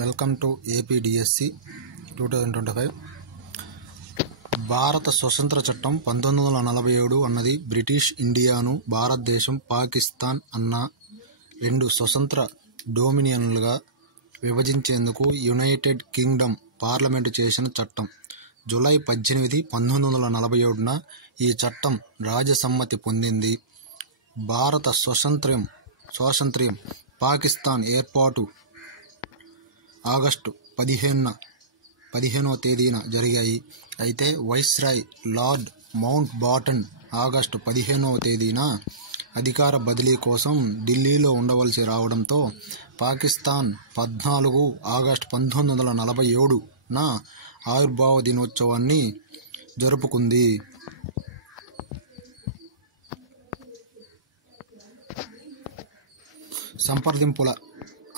Welcome to APDSC 2025. భారత స్వతంత్ర చట్టం 1947 అన్నది బ్రిటిష్ ఇండియాను భారతదేశం, పాకిస్తాన్ అన్న రెండు స్వతంత్ర డొమినియన్లుగా విభజించేందుకు యునైటెడ్ కింగ్డమ్ పార్లమెంటు చేసిన చట్టం. జూలై 18, 1947న ఈ చట్టం రాజ్యసమ్మతి పొందింది. భారత స్వాతంత్ర్యం, పాకిస్తాన్ ఏర్పాటు ఆగస్టు 15వ తేదీన జరిగాయి. అయితే వైస్రాయ్ లార్డ్ మౌంట్ బాటన్ ఆగస్టు 15వ తేదీన అధికార బదిలీ కోసం ఢిల్లీలో ఉండవలసి రావడంతో పాకిస్తాన్ 14 ఆగస్టు 1947న ఆవిర్భావ దినోత్సవాన్ని జరుపుకుంది. సంప్రదింపుల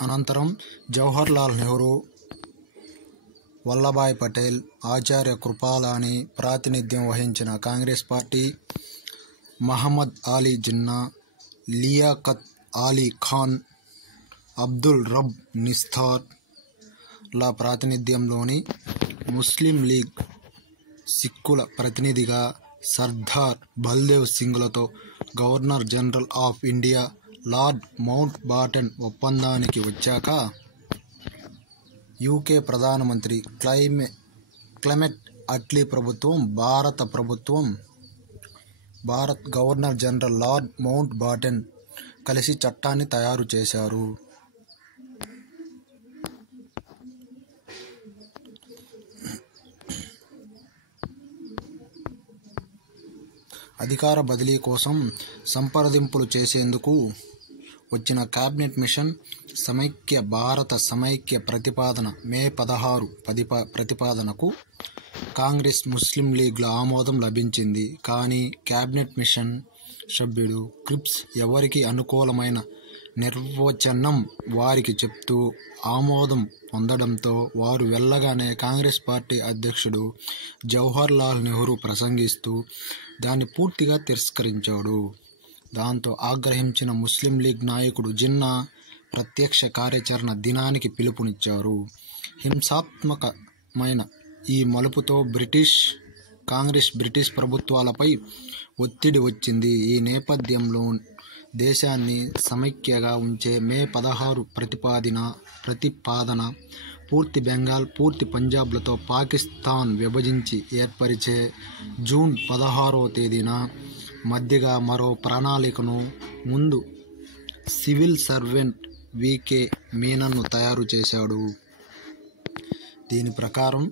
అనంతరం జవహర్లాల్ నెహ్రూ, వల్లభాయ్ పటేల్, ఆచార్య కృపలాని ప్రాతినిధ్యం వహించిన కాంగ్రెస్ పార్టీ, మహమ్మద్ అలీ జిన్నా, లియాఖత్ అలీ ఖాన్, అబ్దుల్ రబ్ నిస్తార్ ల ప్రాతినిధ్యంలోని ముస్లిం లీగ్, సిక్కుల ప్రతినిధిగా సర్దార్ బల్దేవ్ సింగ్లతో governor general of India lord Mountbatten ఒప్పందానికి వచ్చాక యూకే ప్రధానమంత్రి క్లెమెంట్ అట్లీ ప్రభుత్వం, Bharat governor general lord Mountbatten కలిసి చట్టాన్ని తయారు చేశారు. అధికార బదిలీ కోసం సంప్రదింపులు చేసేందుకు వచ్చిన కేబినెట్ మిషన్ భారత సమైక్య ప్రతిపాదన మే 16 ప్రతిపాదనకు కాంగ్రెస్, ముస్లిం లీగ్ల ఆమోదం లభించింది. కానీ కేబినెట్ మిషన్ సభ్యుడు క్రిప్స్ ఎవరికి అనుకూలమైన నిర్వచనం వారికి చెప్తూ ఆమోదం పొందడంతో వారు వెళ్ళగానే కాంగ్రెస్ పార్టీ అధ్యక్షుడు జవహర్లాల్ నెహ్రూ ప్రసంగిస్తూ దాన్ని పూర్తిగా తిరస్కరించాడు. దాంతో ఆగ్రహించిన ముస్లిం లీగ్ నాయకుడు జిన్నా ప్రత్యక్ష కార్యాచరణ దినానికి పిలుపునిచ్చారు. హింసాత్మకమైన ఈ మలుపుతో బ్రిటిష్ ప్రభుత్వాలపై ఒత్తిడి వచ్చింది. ఈ నేపథ్యంలో దేశాన్ని సమైక్యగా ఉంచే మే 16 ప్రతిపాదన పూర్తి బెంగాల్, పూర్తి పంజాబ్లతో పాకిస్తాన్ విభజించి ఏర్పరిచే జూన్ 16వ తేదీన మధ్యగా మరో ప్రణాళికను ముందు సివిల్ సర్వెంట్ వికే మీనన్ను తయారు చేశాడు. దీని ప్రకారం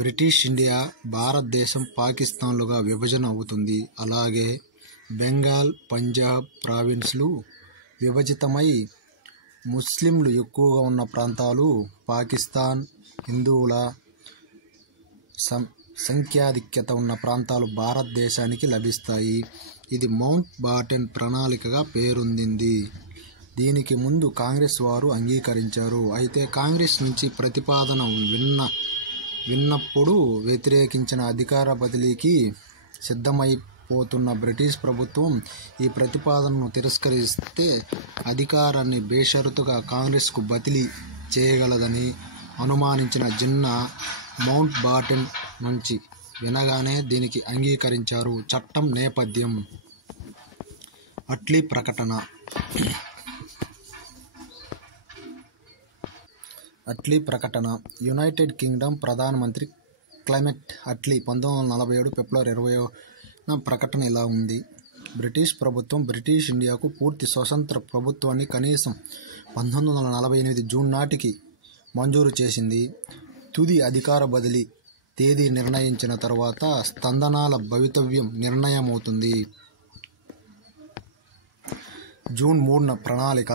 బ్రిటిష్ ఇండియా, భారతదేశం, పాకిస్తాన్లుగా విభజన అవుతుంది. అలాగే బెంగాల్, పంజాబ్ ప్రావిన్స్లు విభజితమై ముస్లింలు ఎక్కువగా ఉన్న ప్రాంతాలు పాకిస్తాన్, హిందువుల సంఖ్యాధిక్యత ఉన్న ప్రాంతాలు భారతదేశానికి లభిస్తాయి. ఇది మౌంట్ బాటన్ ప్రణాళికగా పేరొందింది. దీనికి ముందు కాంగ్రెస్ వారు అంగీకరించారు. అయితే కాంగ్రెస్ నుంచి ప్రతిపాదన విన్నప్పుడు వ్యతిరేకించిన అధికార బదిలీకి సిద్ధమైపోతున్న బ్రిటిష్ ప్రభుత్వం ఈ ప్రతిపాదనను తిరస్కరిస్తే అధికారాన్ని బేషరతుగా కాంగ్రెస్కు బదిలీ చేయగలదని అనుమానించిన జిన్నా మౌంట్ బాటన్ నుంచి వినగానే దీనికి అంగీకరించారు. చట్టం నేపథ్యం. అట్లీ ప్రకటన. యునైటెడ్ కింగ్డమ్ ప్రధానమంత్రి క్లెమెంట్ అట్లీ 1947 ఫిబ్రవరి 20న ప్రకటన ఇలా ఉంది. బ్రిటిష్ ప్రభుత్వం బ్రిటిష్ ఇండియాకు పూర్తి స్వతంత్ర ప్రభుత్వాన్ని కనీసం 1948 జూన్ నాటికి మంజూరు చేసింది. తుది అధికార బదిలీ తేదీ నిర్ణయించిన తర్వాత స్పందనల భవితవ్యం నిర్ణయమవుతుంది. జూన్ 3న ప్రణాళిక.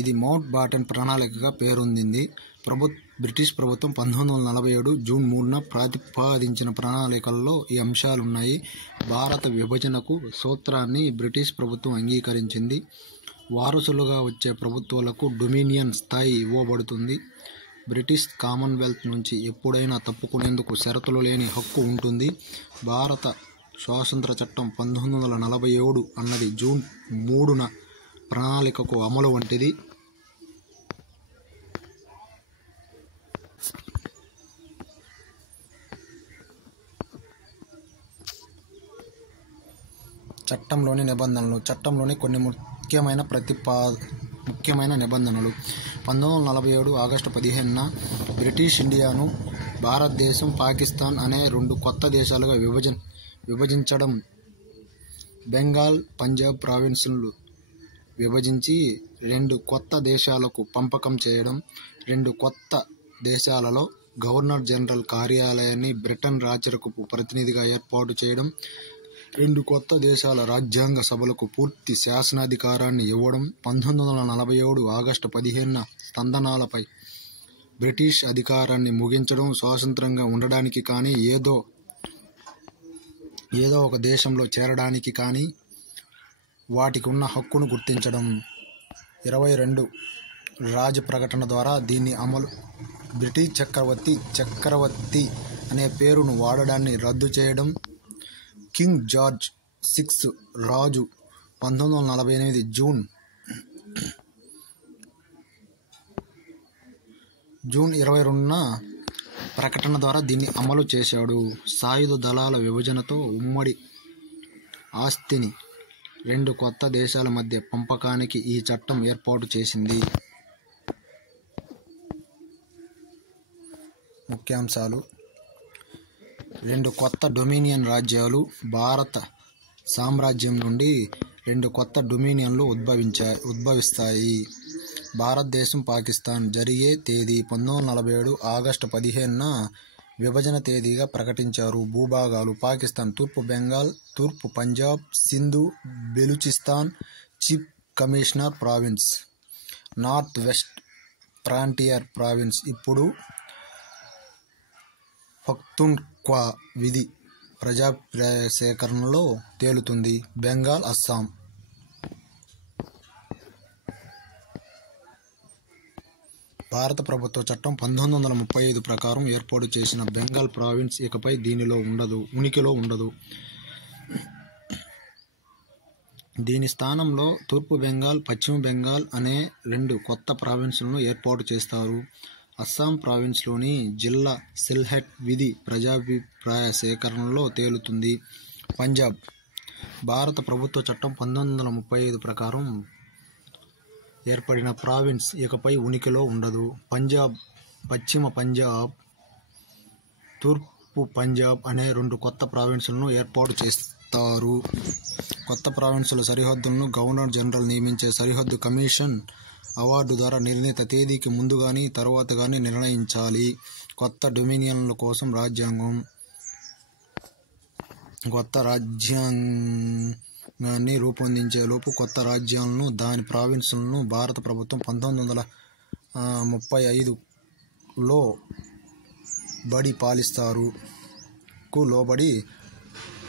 ఇది మౌంట్ బాటన్ ప్రణాళికగా పేరొందింది. బ్రిటిష్ ప్రభుత్వం 1947 జూన్ 3న ప్రతిపాదించిన ప్రణాళికల్లో ఈ అంశాలున్నాయి. భారత విభజనకు సూత్రాన్ని బ్రిటిష్ ప్రభుత్వం అంగీకరించింది. వారసులుగా వచ్చే ప్రభుత్వాలకు డొమినియన్ స్థాయి ఇవ్వబడుతుంది. బ్రిటిష్ కామన్వెల్త్ నుంచి ఎప్పుడైనా తప్పుకునేందుకు షరతులు లేని హక్కు ఉంటుంది. భారత స్వాతంత్ర చట్టం 1947 అన్నది జూన్ 3న ప్రణాళికకు అమలు వంటిది. చట్టంలోని నిబంధనలు. చట్టంలోని కొన్ని ముఖ్యమైన నిబంధనలు. 1947 ఆగస్టు 15న బ్రిటిష్ ఇండియాను భారతదేశం, పాకిస్తాన్ అనే 2 కొత్త దేశాలుగా విభజించడం, బెంగాల్, పంజాబ్ ప్రావిన్సులు విభజించి 2 కొత్త దేశాలకు పంపకం చేయడం, 2 కొత్త దేశాలలో గవర్నర్ జనరల్ కార్యాలయాన్ని బ్రిటన్ రాచరికపు ప్రతినిధిగా ఏర్పాటు చేయడం, 2 కొత్త దేశాల రాజ్యాంగ సభలకు పూర్తి శాసనాధికారాన్ని ఇవ్వడం, 1947 ఆగస్టు 15న స్పందనలపై బ్రిటిష్ అధికారాన్ని ముగించడం, స్వతంత్రంగా ఉండడానికి కానీ ఏదో ఒక దేశంలో చేరడానికి కానీ వాటికి ఉన్న హక్కును గుర్తించడం. 22 రాజ్ ప్రకటన ద్వారా దీన్ని అమలు. బ్రిటిష్ చక్రవర్తి అనే పేరును వాడడాన్ని రద్దు చేయడం. కింగ్ జార్జ్ 6 రాజు 1948 జూన్ 22న ప్రకటన ద్వారా దీన్ని అమలు చేశాడు. సాయుధ దళాల విభజనతో ఉమ్మడి ఆస్తిని 2 కొత్త దేశాల మధ్య పంపకానికి ఈ చట్టం ఏర్పాటు చేసింది. ముఖ్యాంశాలు. 2 కొత్త డొమినియన్ రాజ్యాలు. భారత సామ్రాజ్యం నుండి 2 కొత్త డొమినియన్లు ఉద్భవిస్తాయి. భారతదేశం, పాకిస్తాన్. జరిగే తేదీ 1947 ఆగస్టు 15న విభజన తేదీగా ప్రకటించారు. భూభాగాలు. పాకిస్తాన్ తూర్పు బెంగాల్, తూర్పు Punjab, Sindhu, Balochistan chief commissioner province, north west frontier province ఇప్పుడు పఖ్తూన్ఖ్వా విధి ప్రజాసేకరణలో తేలుతుంది. బెంగాల్, అస్సాం. భారత ప్రభుత్వ చట్టం 1935 ప్రకారం ఏర్పాటు చేసిన బెంగాల్ ప్రావిన్స్ ఇకపై ఉనికిలో ఉండదు. దీని స్థానంలో తూర్పు బెంగాల్, పశ్చిమ బెంగాల్ అనే 2 కొత్త ప్రావిన్సులను ఏర్పాటు చేస్తారు. అస్సాం ప్రావిన్స్లోని జిల్లా సిల్హెట్ విధి ప్రజాభిప్రాయ సేకరణలో తేలుతుంది. పంజాబ్. భారత ప్రభుత్వ చట్టం 1935 ప్రకారం ఏర్పడిన ప్రావిన్స్ ఇకపై ఉనికిలో ఉండదు. పంజాబ్, పశ్చిమ పంజాబ్, తూర్పు పంజాబ్ అనే 2 కొత్త ప్రావిన్సులను ఏర్పాటు చేస్తారు. కొత్త ప్రావిన్సుల సరిహద్దులను గవర్నర్ జనరల్ నియమించే సరిహద్దు కమిషన్ అవార్డు ద్వారా నిర్ణీత తేదీకి ముందు కానీ తర్వాత కానీ నిర్ణయించాలి. కొత్త డొమినియన్ల కోసం రాజ్యాంగం. కొత్త రాజ్యాంగాన్ని రూపొందించేలోపు కొత్త రాజ్యాలను, దాని ప్రావిన్సులను భారత ప్రభుత్వం 1935లో లోబడి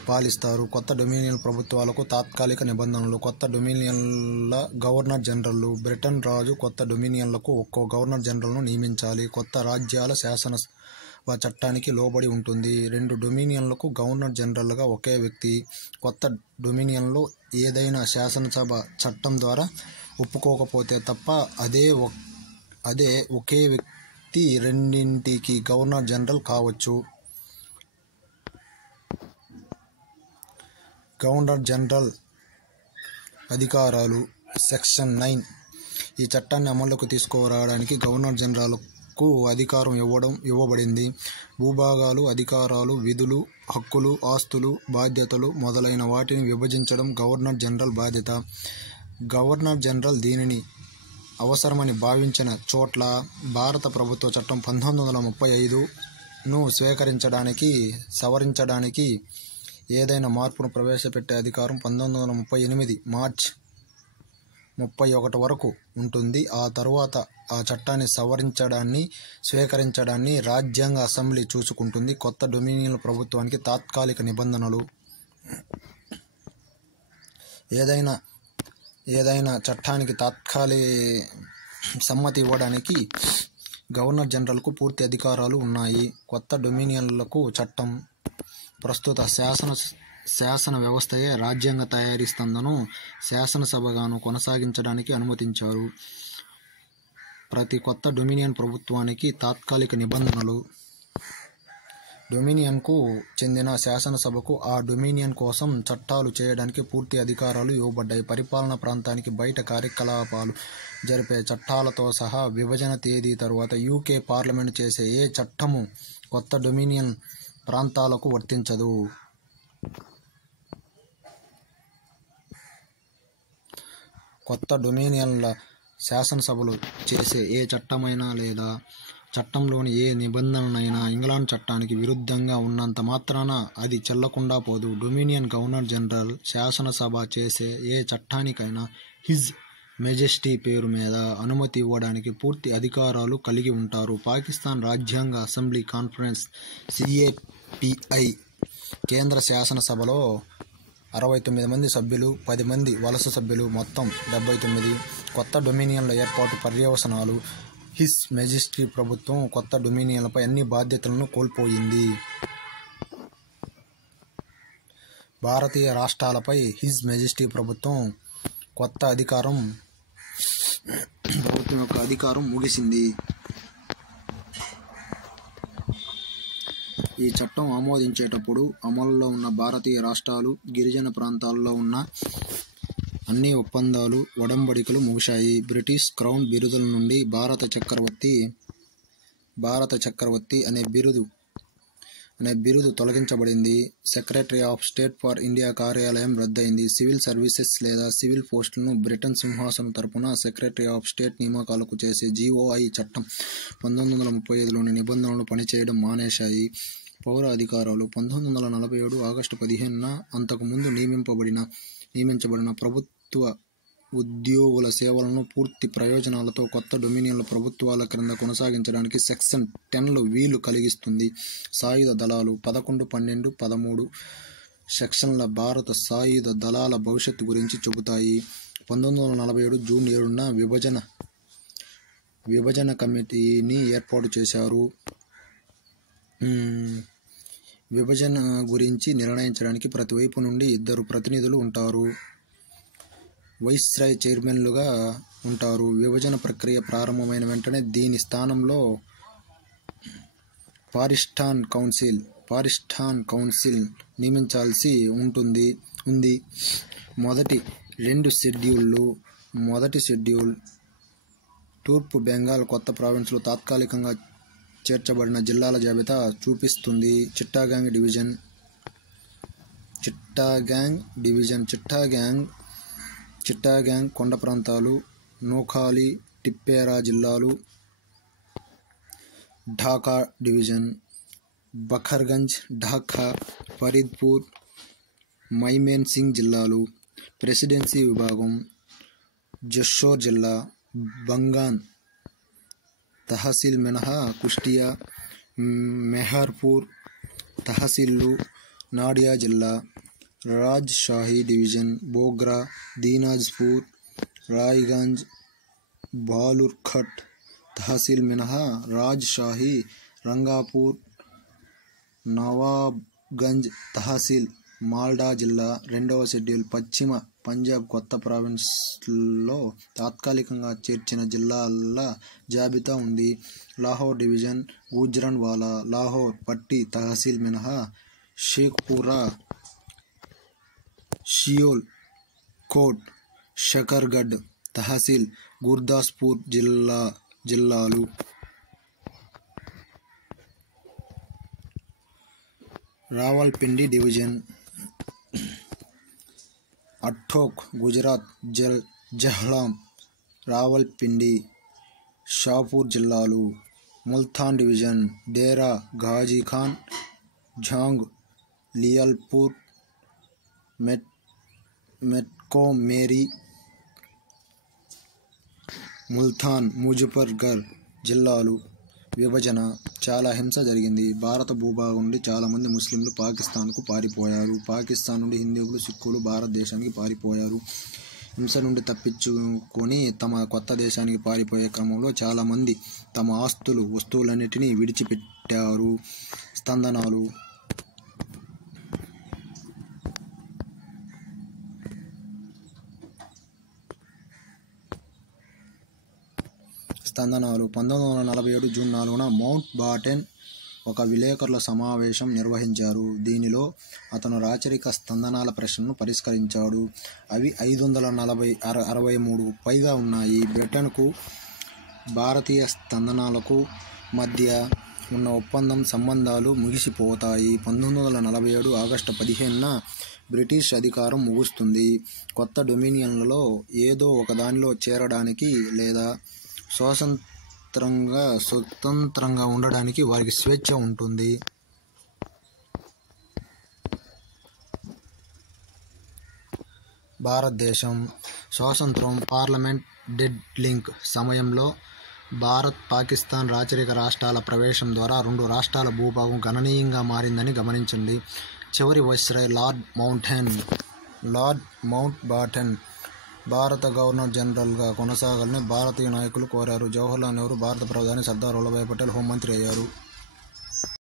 పాలిస్తారు. కొత్త డొమినియన్ ప్రభుత్వాలకు తాత్కాలిక నిబంధనలు. కొత్త డొమినియన్ల గవర్నర్ జనరల్లు. బ్రిటన్ రాజు కొత్త డొమినియన్లకు ఒక్కో గవర్నర్ జనరల్ను నియమించాలి. కొత్త రాజ్యాల శాసనసభ చట్టానికి లోబడి ఉంటుంది. 2 డొమినియన్లకు గవర్నర్ జనరల్గా ఒకే వ్యక్తి. కొత్త డొమినియన్లో ఏదైనా శాసనసభ చట్టం ద్వారా ఒప్పుకోకపోతే తప్ప అదే ఒకే వ్యక్తి రెండింటికి గవర్నర్ జనరల్ కావచ్చు. గవర్నర్ జనరల్ అధికారాలు. సెక్షన్ 9. ఈ చట్టాన్ని అమల్లోకి తీసుకురావడానికి గవర్నర్ జనరల్కు అధికారం ఇవ్వబడింది. భూభాగాలు, అధికారాలు, విధులు, హక్కులు, ఆస్తులు, బాధ్యతలు మొదలైన వాటిని విభజించడం గవర్నర్ జనరల్ బాధ్యత. గవర్నర్ జనరల్ దీనిని అవసరమని భావించిన చోట్ల భారత ప్రభుత్వ చట్టం 1935ను సవరించడానికి ఏదైనా మార్పును ప్రవేశపెట్టే అధికారం 1938 మార్చి 31 వరకు ఉంటుంది. ఆ తరువాత ఆ చట్టాన్ని స్వీకరించడాన్ని రాజ్యాంగ అసెంబ్లీ చూసుకుంటుంది. కొత్త డొమినియన్ ప్రభుత్వానికి తాత్కాలిక నిబంధనలు. ఏదైనా చట్టానికి సమ్మతి ఇవ్వడానికి గవర్నర్ జనరల్కు పూర్తి అధికారాలు ఉన్నాయి. కొత్త డొమినియన్లకు చట్టం ప్రస్తుత శాసన వ్యవస్థయే రాజ్యాంగ తయారీ స్తందను శాసనసభగాను కొనసాగించడానికి అనుమతించారు. ప్రతి కొత్త డొమినియన్ ప్రభుత్వానికి తాత్కాలిక నిబంధనలు. డొమినియన్కు చెందిన శాసనసభకు ఆ డొమినియన్ కోసం చట్టాలు చేయడానికి పూర్తి అధికారాలు ఇవ్వబడ్డాయి. పరిపాలనా ప్రాంతానికి బయట కార్యకలాపాలు జరిపే చట్టాలతో సహా విభజన తేదీ తరువాత యూకే పార్లమెంటు చేసే ఏ చట్టము కొత్త డొమినియన్ ప్రాంతాలకు వర్తించదు. కొత్త డొమినియన్ల శాసనసభలు చేసే ఏ చట్టమైనా లేదా చట్టంలోని ఏ నిబంధనైనా ఇంగ్లాండ్ చట్టానికి విరుద్ధంగా ఉన్నంత మాత్రాన అది చెల్లకుండా పోదు. డొమినియన్ గవర్నర్ జనరల్ శాసనసభ చేసే ఏ చట్టానికైనా హిజ్ మెజెస్టీ పేరు మీద అనుమతి ఇవ్వడానికి పూర్తి అధికారాలు కలిగి ఉంటారు. పాకిస్తాన్ రాజ్యాంగ అసెంబ్లీ కాన్ఫరెన్స్ CAPI కేంద్ర శాసనసభలో 69 మంది సభ్యులు, 10 మంది వలస సభ్యులు, మొత్తం 79. కొత్త డొమినియన్ల ఏర్పాటు పర్యవసానాలు. హిజ్ మెజెస్టీ ప్రభుత్వం కొత్త డొమినియన్లపై అన్ని బాధ్యతలను కోల్పోయింది. భారతీయ రాష్ట్రాలపై హిజ్ మెజెస్టీ ప్రభుత్వం యొక్క అధికారం ముగిసింది. ఈ చట్టం ఆమోదించేటప్పుడు అమలులో ఉన్న భారతీయ రాష్ట్రాలు, గిరిజన ప్రాంతాల్లో ఉన్న అన్ని ఒప్పందాలు, ఒడంబడికలు ముగిశాయి. బ్రిటిష్ క్రౌన్ బిరుదుల నుండి భారత చక్రవర్తి అనే బిరుదు తొలగించబడింది. Secretary of state for India కార్యాలయం రద్దయింది. సివిల్ సర్వీసెస్ లేదా సివిల్ పోస్టులను బ్రిటన్ సింహాసనం తరపున సెక్రటరీ ఆఫ్ స్టేట్ నియామకాలకు చేసే GOI చట్టం 1935లోని నిబంధనలు పనిచేయడం మానేశాయి. పౌర అధికారాలు. 1947 ఆగస్టు 15న అంతకుముందు నియమించబడిన ప్రభుత్వ ఉద్యోగుల సేవలను పూర్తి ప్రయోజనాలతో కొత్త డొమినియన్ల ప్రభుత్వాల క్రింద కొనసాగించడానికి సెక్షన్ 10 వీలు కలిగిస్తుంది. సాయుధ దళాలు. 11, 12, 13 సెక్షన్ల భారత సాయుధ దళాల భవిష్యత్తు గురించి చెబుతాయి. 1947 జూన్ 7న విభజన కమిటీని ఏర్పాటు చేశారు. విభజన గురించి నిర్ణయించడానికి ప్రతివైపు నుండి 2 ప్రతినిధులు ఉంటారు. వైస్రాయ్ చైర్మన్లుగా ఉంటారు. విభజన ప్రక్రియ ప్రారంభమైన వెంటనే దీని స్థానంలో పారిస్టాన్ కౌన్సిల్ నియమించాల్సి ఉంది. మొదటి 2 షెడ్యూళ్ళు. మొదటి షెడ్యూల్ తూర్పు బెంగాల్ కొత్త ప్రావిన్స్లో తాత్కాలికంగా చేర్చబడిన జిల్లాల జాబితా చూపిస్తుంది. చిట్టాగాంగ్ డివిజన్ చిట్టాగాంగ్ కొండ ప్రాంతాలు, నోఖాలి, టిప్పేరా జిల్లాలు. ఢాకా డివిజన్ బఖర్గంజ్, ఢాకా, ఫరీద్పూర్, మైమేన్ సింగ్ జిల్లాలు. ప్రెసిడెన్సీ విభాగం జెస్సోర్ జిల్లా, బంగాన్ తహసీల్ మినహా కుష్టియా, మెహర్పూర్ తహసీల్లు. నాడియా జిల్లా. రాజ్ షాహీ డివిజన్ బోగ్రా, దీనాజ్పూర్, రాయ్గంజ్, బాలుర్ఘట్ తహసీల్ మినహా రాజ్ షాహీ, రంగాపూర్, నవాబ్గంజ్ తహసీల్. మాల్డా జిల్లా. 2వ షెడ్యూల్ పశ్చిమ పంజాబ్ కొత్త ప్రావిన్స్లో తాత్కాలికంగా చేర్చిన జిల్లాల జాబితా ఉంది. లాహోర్ డివిజన్ గుజ్రాన్వాలా, లాహోర్, పట్టి తహసీల్ మినహా షేఖ్పురా, షియోల్, కోట్, షకర్గఢ్ తహసీల్, గుర్దాస్పూర్ జిల్లాలు. రావల్పిండి డివిజన్ అఠోక్, గుజరాత్, జహ్లాం, రావల్పిండి, షాపూర్ జిల్లాలు. ముల్తాన్ డివిజన్ డేరా ఘాజీ ఖాన్, ఝాంగ్, లియాల్పూర్, మెట్కోమేరీ, ముల్తాన్, ముజఫర్గర్ జిల్లాలు. విభజన. చాలా హింస జరిగింది. భారత భూభాగం నుండి చాలామంది ముస్లింలు పాకిస్తాన్కు పారిపోయారు. పాకిస్తాన్ నుండి హిందువులు, సిక్కులు భారతదేశానికి పారిపోయారు. హింస నుండి తప్పించుకొని తమ కొత్త దేశానికి పారిపోయే క్రమంలో చాలామంది తమ ఆస్తులు, వస్తువులన్నిటినీ విడిచిపెట్టారు. స్పందనలు. స్పందనలు 1947 జూన్ 4న మౌంట్ బాటెన్ ఒక విలేకరుల సమావేశం నిర్వహించారు. దీనిలో అతను రాచరిక స్పందనల ప్రశ్నను పరిష్కరించాడు. అవి 563 పైగా ఉన్నాయి. బ్రిటన్కు భారతీయ స్పందనలకు మధ్య ఉన్న ఒప్పందం సంబంధాలు ముగిసిపోతాయి. 1947 ఆగస్టు 15న బ్రిటిష్ అధికారం ముగుస్తుంది. కొత్త డొమినియన్లలో ఏదో ఒకదానిలో చేరడానికి లేదా స్వతంత్రంగా ఉండడానికి వారికి స్వేచ్ఛ ఉంటుంది. భారతదేశం స్వాతంత్రం. పార్లమెంట్ డెడ్ లింక్ సమయంలో భారత్, పాకిస్తాన్ రాచరిక రాష్ట్రాల ప్రవేశం ద్వారా 2 రాష్ట్రాల భూభాగం గణనీయంగా మారిందని గమనించండి. చివరి వైస్రాయ్ లార్డ్ మౌంట్ బాటెన్ భారత గవర్నర్ జనరల్గా కొనసాగాలని భారతీయ నాయకులు కోరారు. జవహర్లాల్ నెహ్రూ భారత ప్రధాని, సర్దార్ వల్లభాయ్ పటేల్ హోంమంత్రి అయ్యారు.